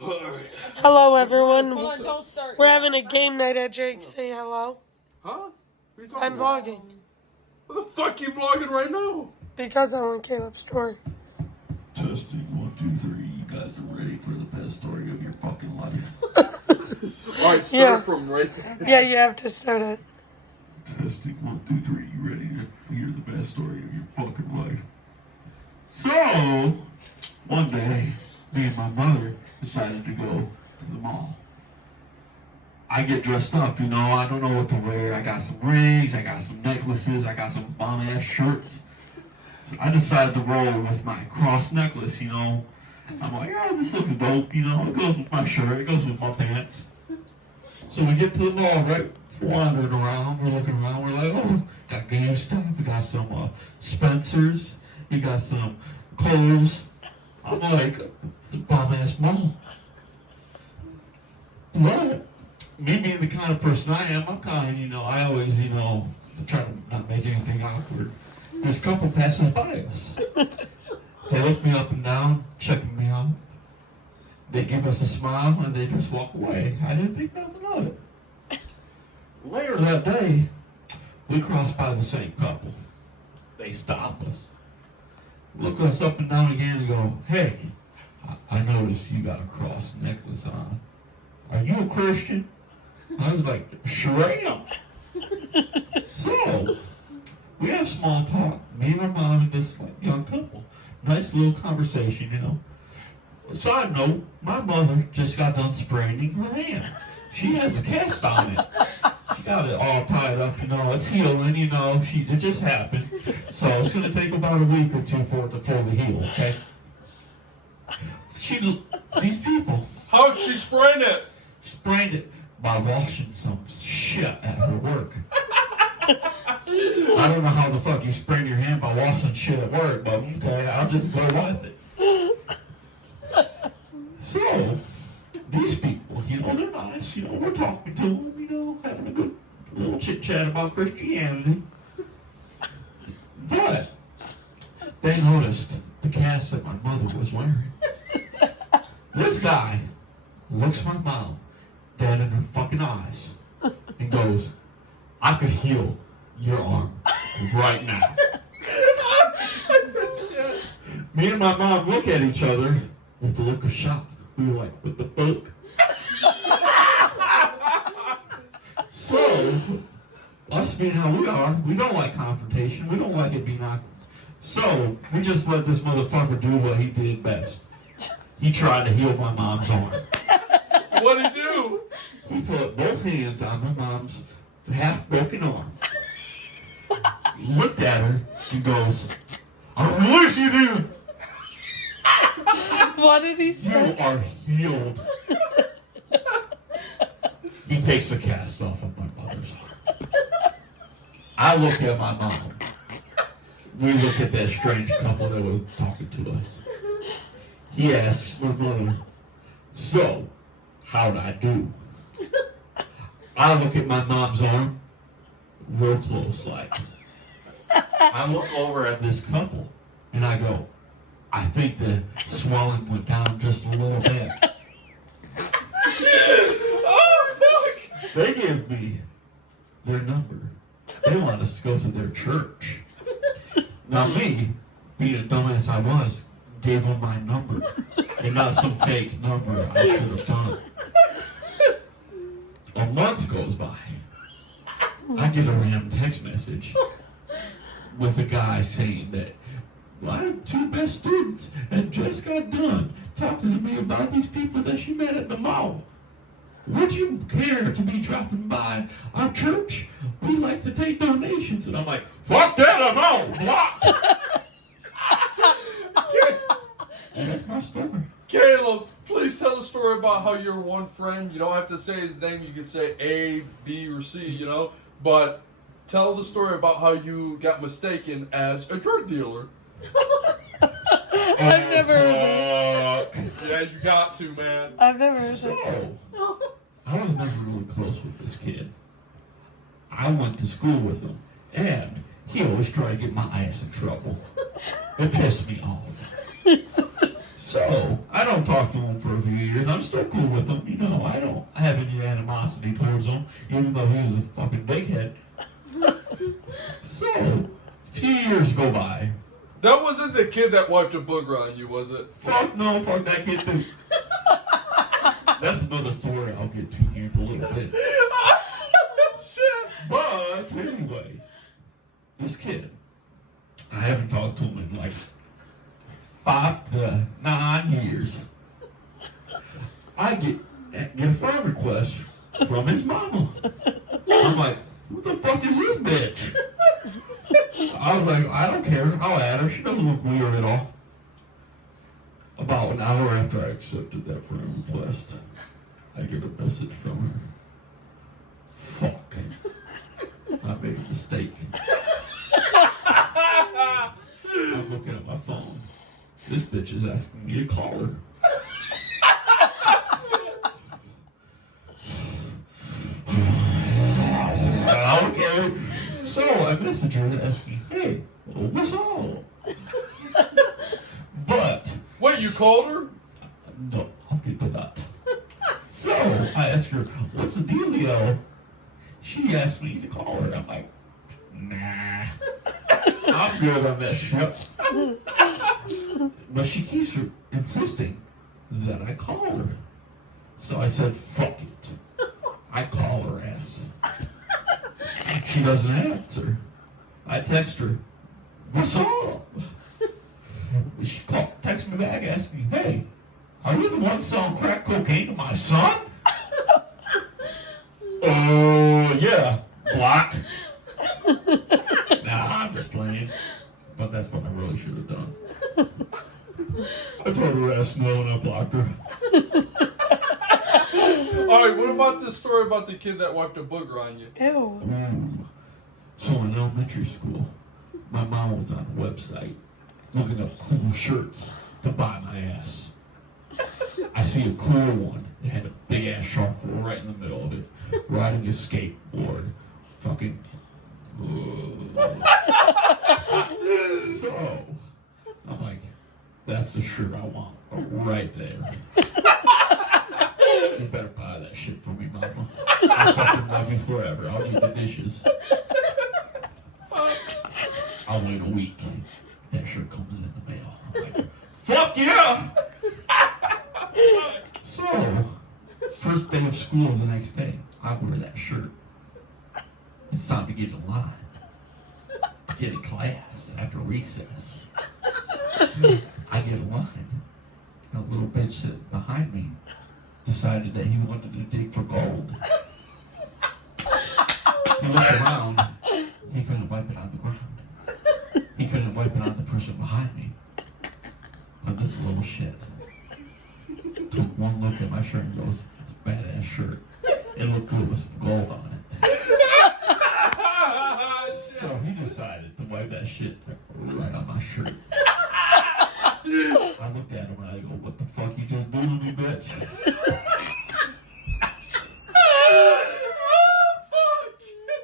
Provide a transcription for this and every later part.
Hello, everyone. Hold on, don't start. We're having a game night at Jake's. Say hello. Huh? What are you talking I'm about? vlogging. What the fuck are you vlogging right now? Because I want Caleb's story. Testing 1, 2, 3. You guys are ready for the best story of your fucking life. Alright, start Yeah. from right there. Yeah, you have to start it. Testing 1, 2, 3. You ready to hear the best story of your fucking life? So, one day, me and my mother decided to go to the mall. I get dressed up, you know, I don't know what to wear. I got some rings, I got some necklaces, I got some bomb-ass shirts. So I decided to roll with my cross necklace, you know. I'm like, oh, this looks dope, you know, it goes with my shirt, it goes with my pants. So we get to the mall, right? Wandering around, we're looking around, we're like, oh, got GameStop, we got some Spencer's, we got some Kohl's. I'm like, the bomb-ass mall. But, me being the kind of person I am, I'm kind of, you know, I always, you know, try to not make anything awkward. This couple passes by us. They look me up and down, checking me out. They give us a smile and they just walk away. I didn't think nothing of it. Later that day, we crossed by the same couple. They stop us, look us up and down again and go, hey, I noticed you got a cross necklace on. Are you a Christian? I was like, sure am. So, we have small talk. Me and my mom and this young couple. Nice little conversation, you know. Side note, my mother just got done spraining her hand. She has a cast on it. She got it all tied up, you know, it's healing, you know, it just happened. So it's going to take about a week or two for it to fully heal, okay? These people. How'd she sprain it? Sprained it by washing some shit at her work. I don't know how the fuck you sprain your hand by washing shit at work, but okay, I'll just go with it. So, these people, you know, they're nice, you know, we're talking to them, you know, having a good little chit-chat about Christianity. But, they noticed the cast that my mother was wearing. This guy looks my mom dead in her fucking eyes and goes, I could heal your arm right now. Me and my mom look at each other with a look of shock. We were like, what the fuck? So, us being how we are, we don't like confrontation. We don't like it being awkward. So, we just let this motherfucker do what he did best. He tried to heal my mom's arm. What'd he do? He put both hands on my mom's half-broken arm, looked at her, and goes, I release you, dude! What did he You say? are healed. He takes the cast off of my mother's arm. I look at my mom. We look at that strange couple that was talking to us. He asks my mother, so, how'd I do? I look at my mom's arm, real close like. I look over at this couple, and I go, I think the swelling went down just a little bit. Oh, fuck! They give me their number. They want us to go to their church. Now me, being a dumbass I was, gave them my number. And not some fake number I should have done. A month goes by. I get a random text message with a guy saying that my two best students had just got done talking to me about these people that she met at the mall. Would you care to be dropping by our church? We like to take donations. And I'm like, fuck that, I'm out. Block. That's my story. Caleb, please tell the story about how your one friend, you don't have to say his name, you can say A, B, or C, you know, but tell the story about how you got mistaken as a drug dealer. I've never heard that. Yeah, you got to, man. I've never heard that. So, I was never really close with this kid. I went to school with him, and he always tried to get my ass in trouble. It pissed me off. So, I don't talk to him for a few years. I'm still cool with him. You know, I don't have any animosity towards him, even though he was a fucking dickhead. So, a few years go by. That wasn't the kid that wiped a booger on you, was it? Fuck no, fuck that kid too. That's another story I'll get to here in a little bit. Shit. But, anyways, this kid, I haven't talked to him in like 5 to 9 years. I get a friend request from his mama. I'm like, what the fuck is this bitch? I was like, I don't care. I'll add her. She doesn't look weird at all. About an hour after I accepted that friend request, I get a message from her. Fuck. I made a mistake. I'm looking at my phone. This bitch is asking me to call her. Okay. So I messaged her asking, hey, what's up? But Wait, you called her? no, I'll get to that. So I asked her, what's the dealio? She asked me to call her. I'm like, nah, I'm good on that shit. But she keeps insisting that I call her. So I said, fuck it. I call her ass. She doesn't answer. I text her, what's up? She texts me back asking, hey, are you the one selling crack cocaine to my son? Oh, yeah, block. Nah, I'm just playing. But that's what I really should have done. I told her ass no and I blocked her. Alright, what about this story about the kid that wiped a booger on you? Ew. Ooh. So in elementary school, my mom was on a website looking up cool shirts to buy my ass. I see a cool one. It had a big ass shark right in the middle of it, riding a skateboard. Fucking. So, I'm like, that's the shirt I want right there. You better buy that shit for me, mama. I'll fucking love you forever. I'll eat the dishes. I'll wait a week. That shirt comes in the mail. I'm like, fuck yeah! So, first day of school the next day, I wear that shirt. It's time to get in line. Get in class after recess. I get in line. A little bitch sitting behind me decided that he wanted to dig for gold. He looked around. He couldn't wipe it on the ground. He couldn't wipe it on the person behind me. But this little shit took one look at my shirt and goes, it's a badass shirt. It looked good with some gold on it. So he decided to wipe that shit right on my shirt. I looked at him and I go, what the fuck you just doing to me, bitch?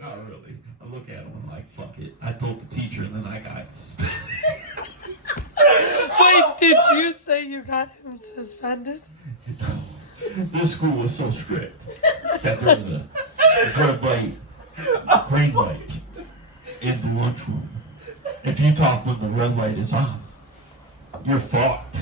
Not really. I look at him and I'm like, fuck it. I told the teacher and then I got suspended. Wait, did you say you got him suspended? This school was so strict that there was a red light, green light in the lunchroom. If you talk when the red light is on, you're fucked.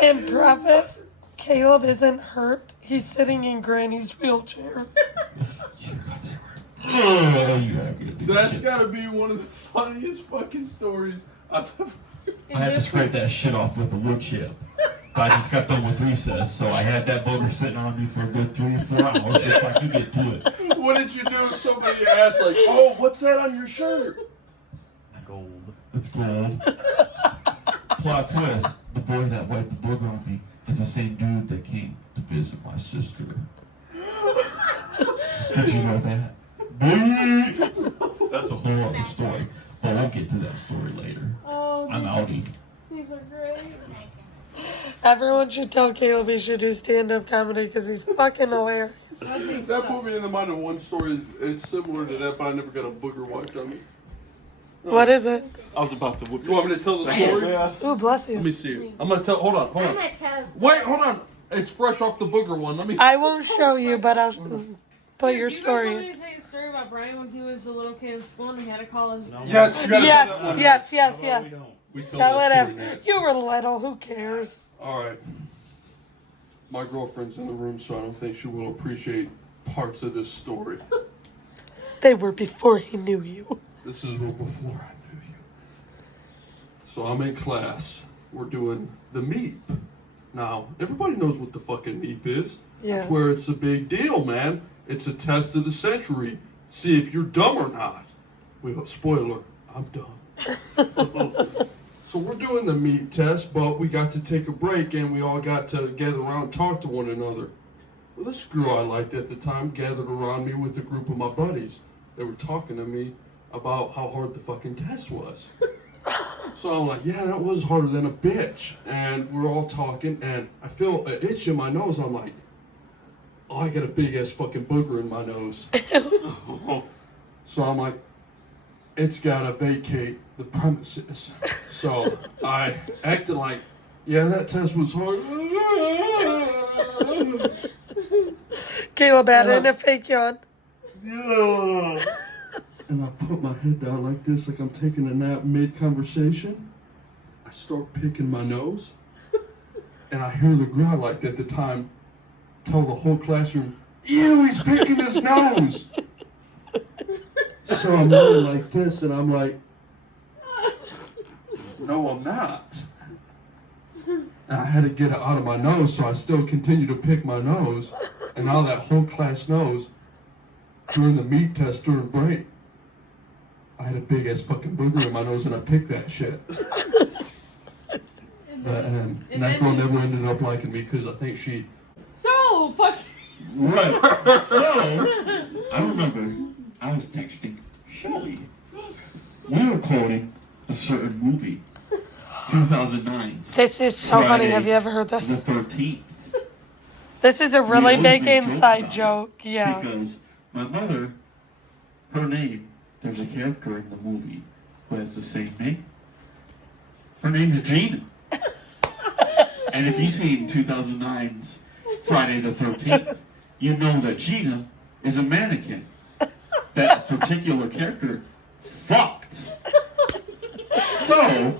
In preface, Caleb isn't hurt. He's sitting in Granny's wheelchair. Oh, you have to do That's shit. gotta be one of the funniest fucking stories I've ever. I had to scrape that shit off with a wood chip. I just got done with recess, so I had that booger sitting on me for a good 3 or 4 hours if I could get to it. What did you do if somebody asked, like, oh, what's that on your shirt? Gold. It's gold. Plot twist, the boy that wiped the booger on me is the same dude that came to visit my sister. Did you know that? That's a whole other story, but we'll get to that story later. Oh, I'm outie. these are great. Everyone should tell Caleb he should do stand-up comedy because he's fucking hilarious. That put me in the mind of one story. It's similar to that, but I never got a booger wiped on me. What is it? I was about to whoop You want me to tell the story? Oh, bless Let me you. see. I'm gonna tell. Hold on. I'm gonna tell. Wait, hold on. It's fresh off the booger one. Let me see. I won't show you, but I'll put your Do you guys story want me in. to tell you a story about Brian when he was a little kid in school and he had to call his... No, Yes, you gotta Yes, tell that one. yes, yes, No, yes. we don't. We Tell that it story after. next. You were little. Who cares? All right. My girlfriend's in the room, so I don't think she will appreciate parts of this story. They were before he knew you. This is before I knew you. So I'm in class. We're doing the MEEP. Now, everybody knows what the fucking MEEP is. Yeah. That's where it's a big deal, man. It's a test of the century. See if you're dumb or not. Spoiler, I'm dumb. So we're doing the MEEP test, but we got to take a break and we all got to gather around and talk to one another. Well, this girl I liked at the time gathered around me with a group of my buddies. They were talking to me about how hard the fucking test was. So I'm like, yeah, that was harder than a bitch. And we're all talking, and I feel an itch in my nose. I'm like, oh, I got a big ass fucking booger in my nose. So I'm like, it's gotta vacate the premises. So I acted like, yeah, that test was hard. Caleb added a fake yawn. Yeah. And I put my head down like this, like I'm taking a nap mid-conversation. I start picking my nose. And I hear the girl I liked at the time tell the whole classroom, ew, he's picking his nose. So I'm really like this, and I'm like, no, I'm not. And I had to get it out of my nose, so I still continue to pick my nose. And now that whole class knows, during the MEEP test during break, I had a big ass fucking booger in my nose, and I picked that shit. And that girl never ended up liking me because I think she. So, fuck... Right. So, I remember I was texting Shelly. We were quoting a certain movie, 2009. This is so funny. Friday Have you ever heard this? The 13th. This is a We really always big make jokes inside about it joke. Yeah. Because my mother, her name, there's a character in the movie who has the same name. Her name's Gina. And if you've seen 2009's Friday the 13th, you know that Gina is a mannequin. That particular character fucked. So,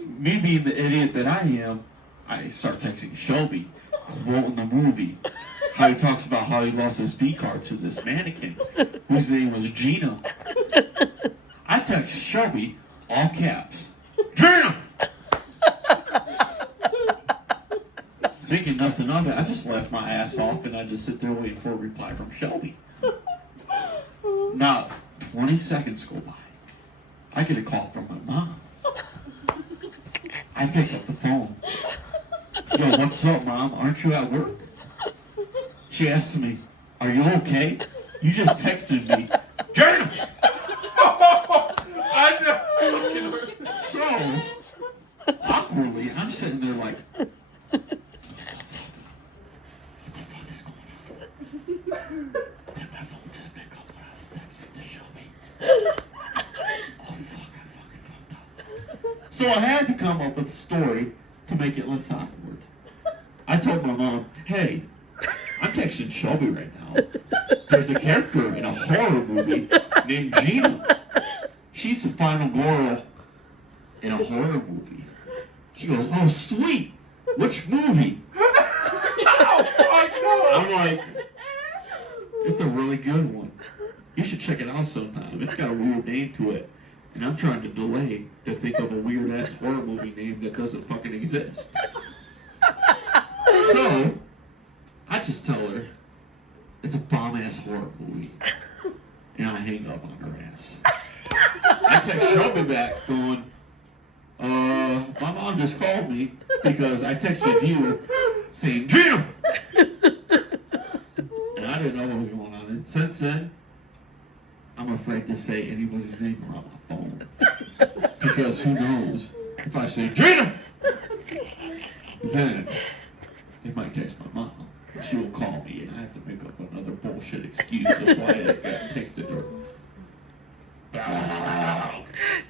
me being the idiot that I am, I start texting Shelby, quoting the movie. How he talks about how he lost his V card to this mannequin, whose name was Gina. I text Shelby, all caps, Gina! Thinking nothing of it, I just left my ass off and I just sit there waiting for a reply from Shelby. Now, 20 seconds go by. I get a call from my mom. I pick up the phone. Yo, what's up, Mom? Aren't you at work? She asks me, are you okay? You just texted me, Jeremy! I know. So, awkwardly, I'm sitting there like, what the fuck is going on? Did my phone just pick up when I was texting to Shelby? Oh fuck, I fucking fucked up. So I had to come up with a story to make it less awkward. I told my mom, hey, I'm texting Shelby right now. There's a character in a horror movie named Gina. She's the final girl in a horror movie. She goes, oh sweet, which movie? I'm like, it's a really good one. You should check it out sometime. It's got a weird name to it. And I'm trying to delay to think of a weird ass horror movie name that doesn't fucking exist. So, I just tell her, it's a bomb ass horror movie. And I hang up on her ass. I text Shelby back going, my mom just called me because I texted you saying, Jim! And I didn't know what was going on. And since then, I'm afraid to say anybody's name around my phone. Because who knows, if I say, Gina! Then, it might text my mom. She will call me and I have to make up another bullshit excuse of why I got texted her.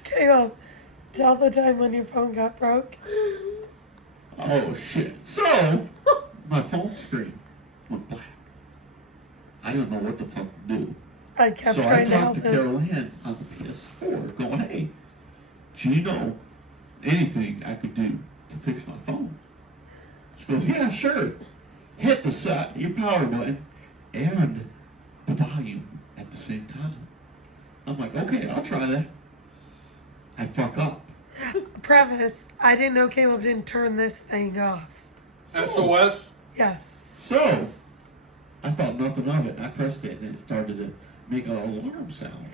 Caleb, tell the time when your phone got broke. Oh shit. So, my phone screen went black. I didn't know what the fuck to do. I kept So I trying to talked help to him. Carol Ann on the PS4, going, hey, do you know anything I could do to fix my phone? She goes, yeah, sure. Hit the side, your power button, and the volume at the same time. I'm like, okay, I'll try that. I fuck up. Preface, I didn't know Caleb didn't turn this thing off. SOS? Yes. So, I thought nothing of it. I pressed it and it started to make an alarm sound.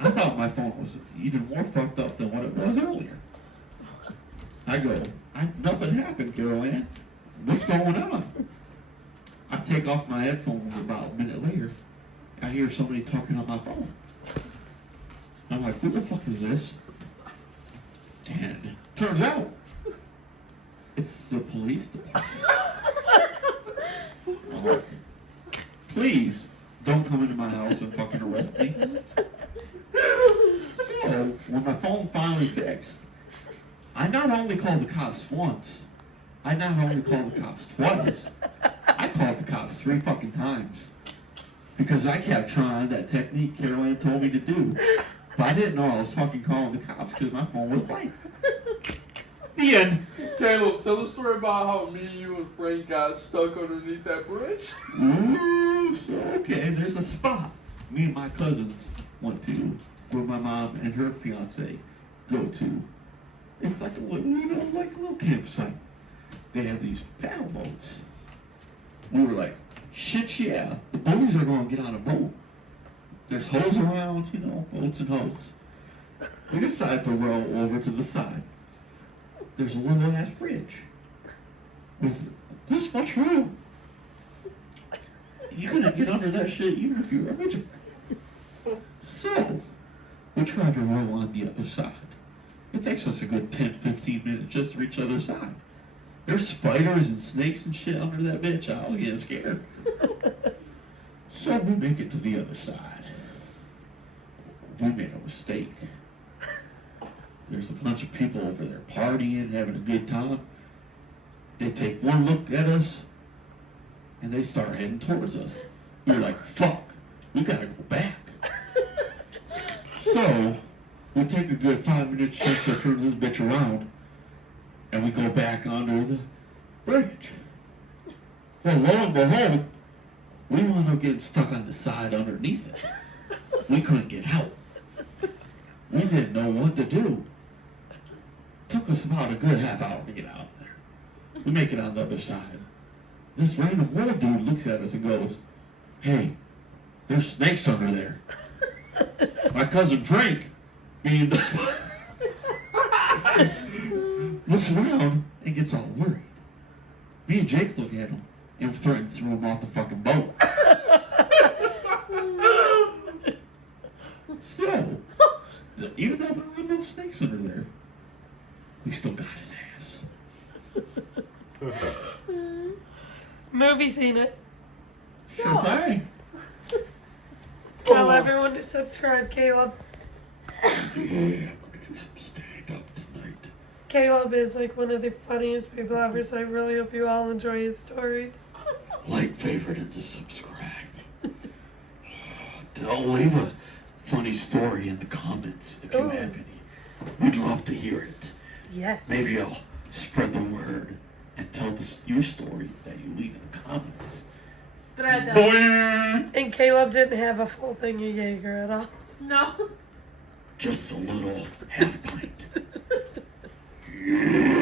I thought my phone was even more fucked up than what it was earlier. I go, nothing happened, Carol Ann. What's going on? I take off my headphones about a minute later. I hear somebody talking on my phone. I'm like, who the fuck is this? And turns out, it's the police department. I'm like, please, don't come into my house and fucking arrest me. So, when my phone finally fixed, I not only called the cops once, I not only called the cops twice, I called the cops 3 fucking times. Because I kept trying that technique Carol Ann told me to do. But I didn't know I was fucking calling the cops because my phone was blank. The end. Caleb, tell the story about how me, you, and Frank got stuck underneath that bridge. Ooh, so okay, there's a spot me and my cousins went to where my mom and her fiance go to. It's like a little, like a little campsite. They have these paddle boats. We were like, shit yeah, the boys are gonna get on a boat. There's hoes around, boats and hoes. We decided to row over to the side. There's a little ass bridge with this much room. You're gonna get under that shit even if you're a midget. So, we tried to row on the other side. It takes us a good 10-15 minutes just to reach the other side. There's spiders and snakes and shit under that bitch. I was getting scared. So we make it to the other side. We made a mistake. There's a bunch of people over there partying, having a good time. They take one look at us, and they start heading towards us. We were like, fuck, we gotta go back. So, we take a good 5 minutes just to turn this bitch around, and we go back under the bridge. Well, lo and behold, we wound up getting stuck on the side underneath it. We couldn't get out. We didn't know what to do. Took us about a good half hour to get out there. We make it on the other side. This random little dude looks at us and goes, hey, there's snakes under there. My cousin Frank, being the looks around and gets all worried. Me and Jake look at him and threaten to throw him off the fucking boat. So, even though there were no snakes under there, we still got his ass. Movie seen it. Sure thing. Tell everyone to subscribe, Caleb. Yeah, I'm gonna do some stand-up tonight. Caleb is like one of the funniest people ever, so I really hope you all enjoy his stories. Like, favorite, and just subscribe. Leave a funny story in the comments if you Ooh. have any. We'd love to hear it. Yes. Maybe I'll spread the word and tell your story that you leave in the comments. Spread them. Boing! And Caleb didn't have a full thing of Jaeger at all. No. Just a little half pint. Yeah.